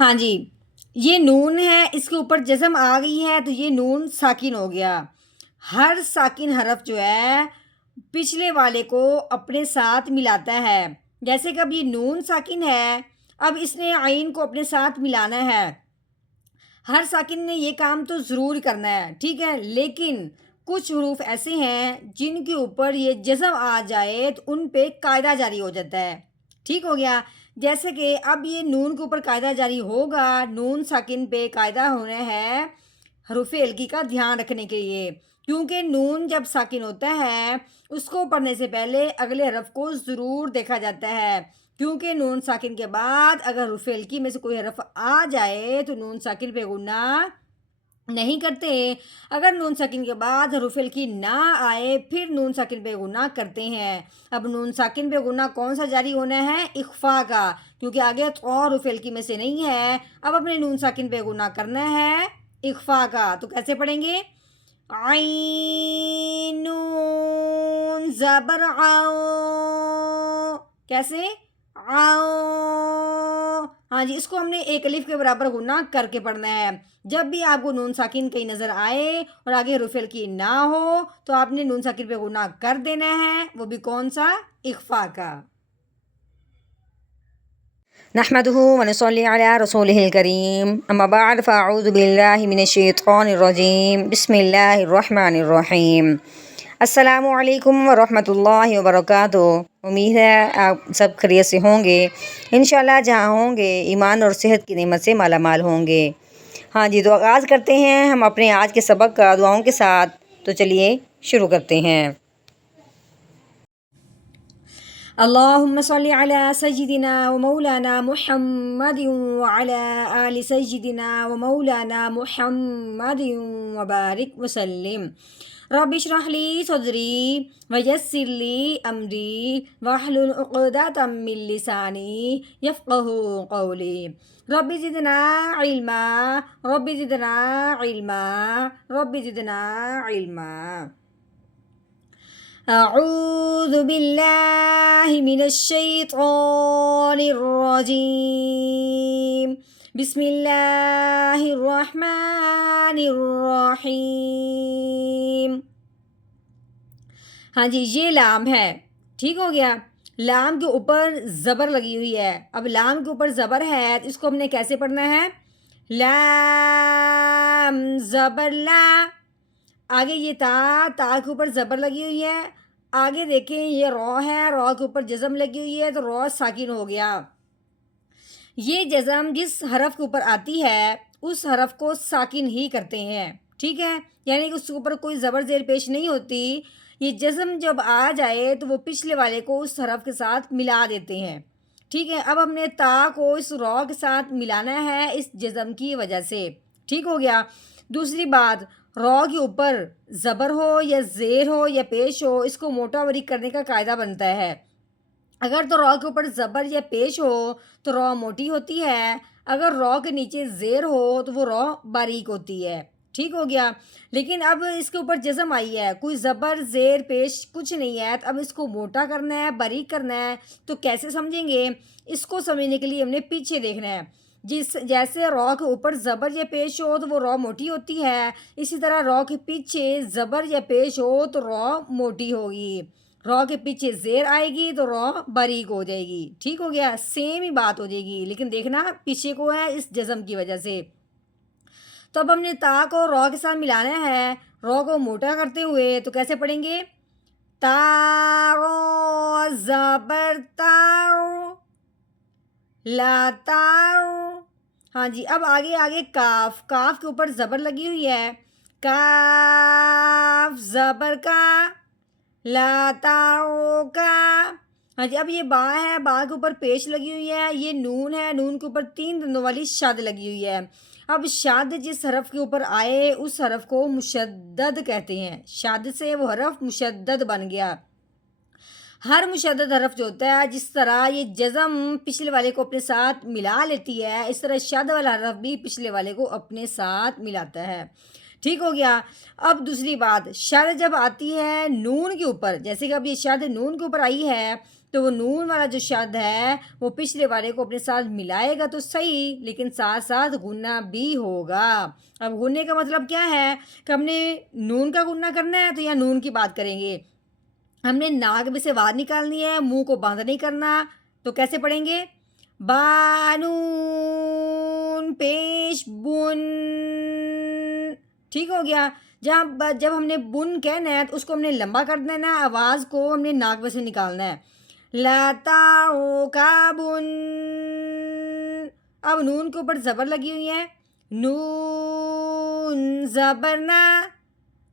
ہاں جی، یہ نون ہے، اس کے اوپر جزم آ گئی ہے تو یہ نون ساکن ہو گیا۔ ہر ساکن حرف جو ہے پچھلے والے کو اپنے ساتھ ملاتا ہے۔ جیسے کہ اب یہ نون ساکن ہے، اب اس نے عین کو اپنے ساتھ ملانا ہے۔ ہر ساکن نے یہ کام تو ضرور کرنا ہے، ٹھیک ہے، لیکن کچھ حروف ایسے ہیں جن کے اوپر یہ جزم آ جائے تو ان پہ قاعدہ جاری ہو جاتا ہے۔ ٹھیک ہو گیا، جیسے کہ اب یہ نون کے اوپر قاعدہ جاری ہوگا، نون ساکن پہ قاعدہ ہونا ہے حروف ہلکی کا دھیان رکھنے کے لیے، کیونکہ نون جب ساکن ہوتا ہے اس کو پڑھنے سے پہلے اگلے حرف کو ضرور دیکھا جاتا ہے، کیونکہ نون ساکن کے بعد اگر حروف ہلکی میں سے کوئی حرف آ جائے تو نون ساکن پہ غنہ نہیں کرتے۔ اگر نون ساکن کے بعد حروف ہلکی نہ آئے پھر نون ساکن پہ غنہ کرتے ہیں۔ اب نون ساکن پہ غنہ کون سا جاری ہونا ہے؟ اخفا کا، کیونکہ آگے اور حروف ہلکی میں سے نہیں ہے۔ اب اپنے نون ساکن پہ غنہ کرنا ہے اخفا کا، تو کیسے پڑھیں گے؟ عین نون زبر عو، کیسے؟ عو، ہاں جی، اس کو ہم نے ایک الف کے برابر غنہ کر کے پڑھنا ہے۔ جب بھی آپ کو نون ساکن کہیں نظر آئے اور آگے حروف ہلکی نہ ہو تو آپ نے نون ساکن پہ غنہ کر دینا ہے، وہ بھی کون سا؟ اخفا کا۔ نحمده ونصلي على رسوله الكريم اما بعد فاعوذ بالله من الشیطان الرجیم بسم اللہ الرحمن الرحیم۔ السلام علیکم ورحمۃ اللہ وبرکاتہ۔ امید ہے آپ سب خیریت سے ہوں گے، انشاءاللہ جہاں ہوں گے ایمان اور صحت کی نعمت سے مالا مال ہوں گے۔ ہاں جی، تو آغاز کرتے ہیں ہم اپنے آج کے سبق کا دعاؤں کے ساتھ، تو چلیے شروع کرتے ہیں۔ اللہم صلی علی سیدنا و مولانا محمد وعلی آل سیدنا و مولانا محمد وبارک وسلم۔ رب اشرح لی صدری ویسر لی امری واحلل عقدۃ من لسانی یفقہوا قولی۔ رب زدنا علما، رب زدنا علما، رب زدنا علما۔ اعوذ باللہ من الشیطان الرجیم، بسم اللہ الرحمن الرحیم۔ ہاں جی، یہ لام ہے، ٹھیک ہو گیا، لام کے اوپر زبر لگی ہوئی ہے۔ اب لام کے اوپر زبر ہے تو اس کو ہم نے کیسے پڑھنا ہے؟ لام زبر لا، آگے یہ تا کے اوپر زبر لگی ہوئی ہے، آگے دیکھیں یہ رو ہے، رو کے اوپر جزم لگی ہوئی ہے تو رو ساکن ہو گیا۔ یہ جزم جس حرف کے اوپر آتی ہے اس حرف کو ساکن ہی کرتے ہیں، ٹھیک ہے، یعنی کہ اس کے اوپر کوئی زبر زیر پیش نہیں ہوتی۔ یہ جزم جب آ جائے تو وہ پچھلے والے کو اس حرف کے ساتھ ملا دیتے ہیں، ٹھیک ہے۔ اب ہم نے تا کو اس رو کے ساتھ ملانا ہے اس جزم کی وجہ سے، ٹھیک ہو گیا۔ دوسری بات، رو کے اوپر زبر ہو یا زیر ہو یا پیش ہو، اس کو موٹا باریک کرنے کا قاعدہ بنتا ہے۔ اگر تو رو کے اوپر زبر یا پیش ہو تو رو موٹی ہوتی ہے، اگر رو کے نیچے زیر ہو تو وہ رو باریک ہوتی ہے، ٹھیک ہو گیا۔ لیکن اب اس کے اوپر جزم آئی ہے، کوئی زبر زیر پیش کچھ نہیں ہے، تو اب اس کو موٹا کرنا ہے، باریک کرنا ہے، تو کیسے سمجھیں گے؟ اس کو سمجھنے کے لیے ہم نے پیچھے دیکھنا ہے۔ جیسے رو کے اوپر زبر یا پیش ہو تو وہ رو موٹی ہوتی ہے، اسی طرح رو کے پیچھے زبر یا پیش ہو تو رو موٹی ہوگی، رو کے پیچھے زیر آئے گی تو رو باریک ہو جائے گی، ٹھیک ہو گیا، سیم ہی بات ہو جائے گی، لیکن دیکھنا پیچھے کو ہے اس جزم کی وجہ سے۔ تو اب ہم نے تا کو رو کے ساتھ ملانا ہے، رو کو موٹا کرتے ہوئے، تو کیسے پڑھیں گے؟ تارو زبر تارو، لا تارو، ہاں جی۔ اب آگے کاف، کاف کے اوپر زبر لگی ہوئی ہے، کاف زبر کا، لا تارو کا، ہاں جی۔ اب یہ با ہے، با کے اوپر پیش لگی ہوئی ہے، یہ نون ہے، نون کے اوپر 3 دندوں والی شد لگی ہوئی ہے۔ اب شد جس حرف کے اوپر آئے اس حرف کو مشدد کہتے ہیں، شد سے وہ حرف مشدد بن گیا۔ ہر مشدد حرف جو ہوتا ہے، جس طرح یہ جزم پچھلے والے کو اپنے ساتھ ملا لیتی ہے، اس طرح شد والا حرف بھی پچھلے والے کو اپنے ساتھ ملاتا ہے، ٹھیک ہو گیا۔ اب دوسری بات، شد جب آتی ہے نون کے اوپر، جیسے کہ اب یہ شد نون کے اوپر آئی ہے تو وہ نون والا جو شد ہے وہ پچھلے والے کو اپنے ساتھ ملائے گا تو صحیح، لیکن ساتھ ساتھ غنہ بھی ہوگا۔ اب غننے کا مطلب کیا ہے کہ ہم نے نون کا غنہ کرنا ہے تو یہاں نون کی بات کریں گے، ہم نے ناک میں سے آواز نکالنی ہے، منہ کو بند نہیں کرنا، تو کیسے پڑھیں گے؟ بانون پیش بن، ٹھیک ہو گیا۔ جب ہم نے بن کہنا ہے تو اس کو ہم نے لمبا کر دینا ہے، آواز کو ہم نے ناک میں سے نکالنا ہے۔ لاتاؤ کا بن، اب نون کے اوپر زبر لگی ہوئی ہے، نون زبرنا،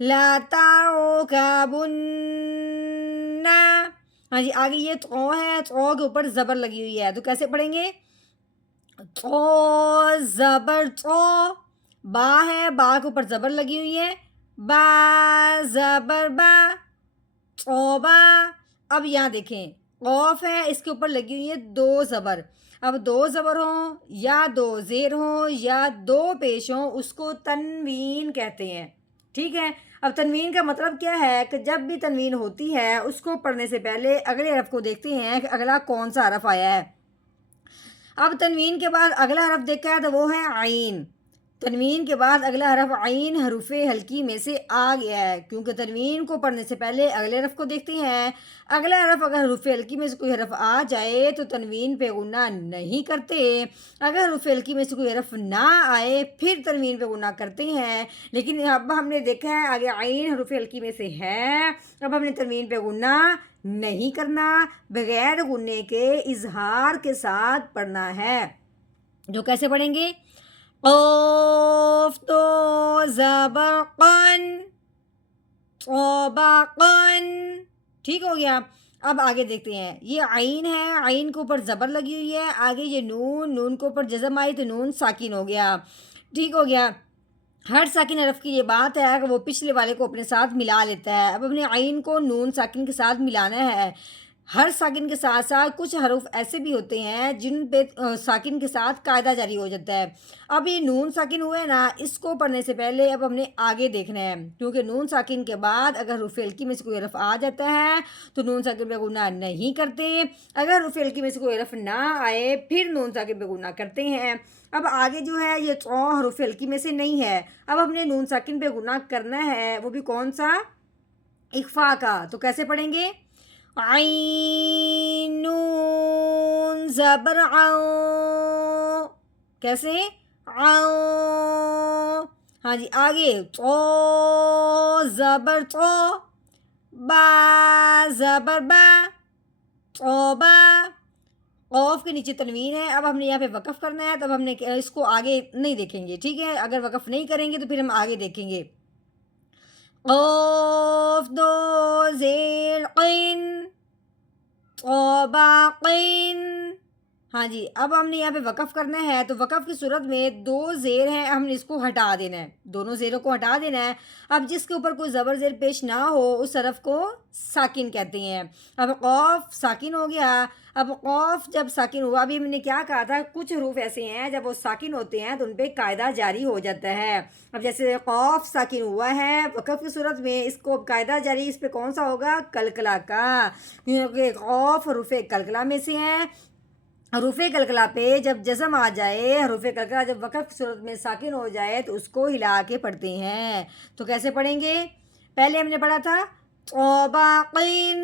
لاتاؤ کا بن۔ ہاں جی، آگے یہ تو ہے، تو کے اوپر زبر لگی ہوئی ہے تو کیسے پڑھیں گے؟ تو زبر تو، با ہے، با کے اوپر زبر لگی ہوئی ہے، با زبر با، توبہ۔ اب یہاں دیکھیں قوف ہے، اس کے اوپر لگی ہوئی ہے دو زبر، اب دو زبر ہوں یا دو زیر ہوں یا دو پیش ہوں اس کو تنوین کہتے ہیں، ٹھیک ہے۔ اب تنوین کا مطلب کیا ہے کہ جب بھی تنوین ہوتی ہے اس کو پڑھنے سے پہلے اگلے حرف کو دیکھتے ہیں کہ اگلا کون سا حرف آیا ہے۔ اب تنوین کے بعد اگلا حرف دیکھا ہے تو وہ ہے عین، تنوین کے بعد اگلا حرف عین حروف ہلکی میں سے آ گیا ہے، کیونکہ تنوین کو پڑھنے سے پہلے اگلے حرف کو دیکھتے ہیں، اگلا حرف اگر حروف ہلکی میں سے کوئی حرف آ جائے تو تنوین پہ غنہ نہیں کرتے، اگر حروف ہلکی میں سے کوئی حرف نہ آئے پھر تنوین پہ غنہ کرتے ہیں، لیکن اب ہم نے دیکھا ہے آگے عین حروف ہلکی میں سے ہے، اب ہم نے تنوین پہ غنہ نہیں کرنا، بغیر غنے کے اظہار کے ساتھ پڑھنا ہے، جو کیسے پڑھیں گے؟ قوف تو زبر قن، طبقن، ٹھیک ہو گیا۔ اب آگے دیکھتے ہیں، یہ عین ہے، عین کے اوپر زبر لگی ہوئی ہے، آگے یہ نون، نون کے اوپر جزم آئی تو نون ساکن ہو گیا، ٹھیک ہو گیا۔ ہر ساکن حرف کی یہ بات ہے کہ وہ پچھلے والے کو اپنے ساتھ ملا لیتا ہے، اب اپنے عین کو نون ساکن کے ساتھ ملانا ہے، ہر ساکن کے ساتھ ساتھ کچھ حروف ایسے بھی ہوتے ہیں جن پہ ساکن کے ساتھ قاعدہ جاری ہو جاتا ہے، اب یہ نون ساکن ہوئے نا، اس کو پڑھنے سے پہلے اب ہم نے آگے دیکھنا ہے، کیونکہ نون ساکن کے بعد اگر حروف ہلکی میں سے کوئی حرف آ جاتا ہے تو نون ساکن پہ غنہ نہیں کرتے، اگر حروف ہلکی میں سے کوئی حرف نہ آئے پھر نون ساکن پہ غنہ کرتے ہیں۔ اب آگے جو ہے یہ تو حروف ہلکی میں سے نہیں ہے، اب ہم نے نون ساکن پہ غنہ کرنا ہے، وہ بھی کون سا؟ اخفا کا، تو کیسے پڑھیں گے؟ عین نون زبر عو، کیسے؟ عو، ہاں جی، آگے تو زبر تو، با زبر با، توبہ، قوف کے نیچے تنوین ہے، اب ہم نے یہاں پہ وقف کرنا ہے، تب ہم نے اس کو آگے نہیں دیکھیں گے، ٹھیک ہے، اگر وقف نہیں کریں گے تو پھر ہم آگے دیکھیں گے۔ قوف دو زیر قین، طبقین، ہاں جی، اب ہم نے یہاں پہ وقف کرنا ہے تو وقف کی صورت میں دو زیر ہیں، ہم نے اس کو ہٹا دینا ہے، دونوں زیروں کو ہٹا دینا ہے، اب جس کے اوپر کوئی زبر زیر پیش نہ ہو اس حرف کو ساکن کہتے ہیں، اب قوف ساکن ہو گیا، اب قوف جب ساکن ہوا، ابھی ہم نے کیا کہا تھا، کچھ حروف ایسے ہیں جب وہ ساکن ہوتے ہیں تو ان پہ قاعدہ جاری ہو جاتا ہے، اب جیسے قوف ساکن ہوا ہے وقف کی صورت میں، اس کو قاعدہ جاری اس پہ کون سا ہوگا؟ قلقلہ کا، کیونکہ قوف حروف قلقلہ میں سے ہیں، حروف قلقلہ پہ جب جزم آ جائے، حروف قلقلہ جب وقف کی صورت میں ساکن ہو جائے تو اس کو ہلا کے پڑھتے ہیں، تو کیسے پڑھیں گے؟ پہلے ہم نے پڑھا تھا طبقین،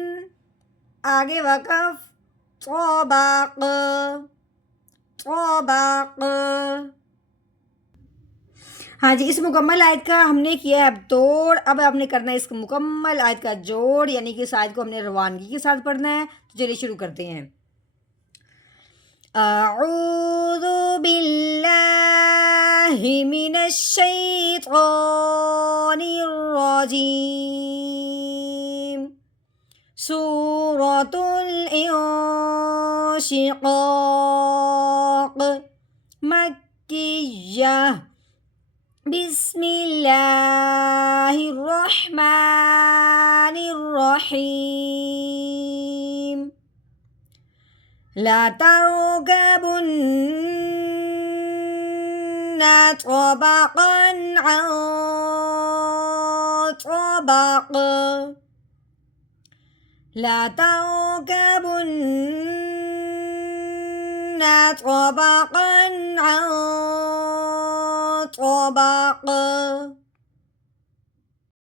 آگے وقف، طبق، طبق، ہاں جی، اس مکمل آیت کا ہم نے کیا ہے اب توڑ، اب ہم نے کرنا ہے اس مکمل آیت کا جوڑ، یعنی کہ اس آیت کو ہم نے روانگی کے ساتھ پڑھنا ہے، تو چلیے شروع کرتے ہیں۔ اعوذ باللہ من الشیطان الرجیم، سورۃ الانشقاق، مکیہ، بسم اللہ الرحمن الرحیم، لا تركبن طبقا عن طبق، لتركبن طبقا عن طبق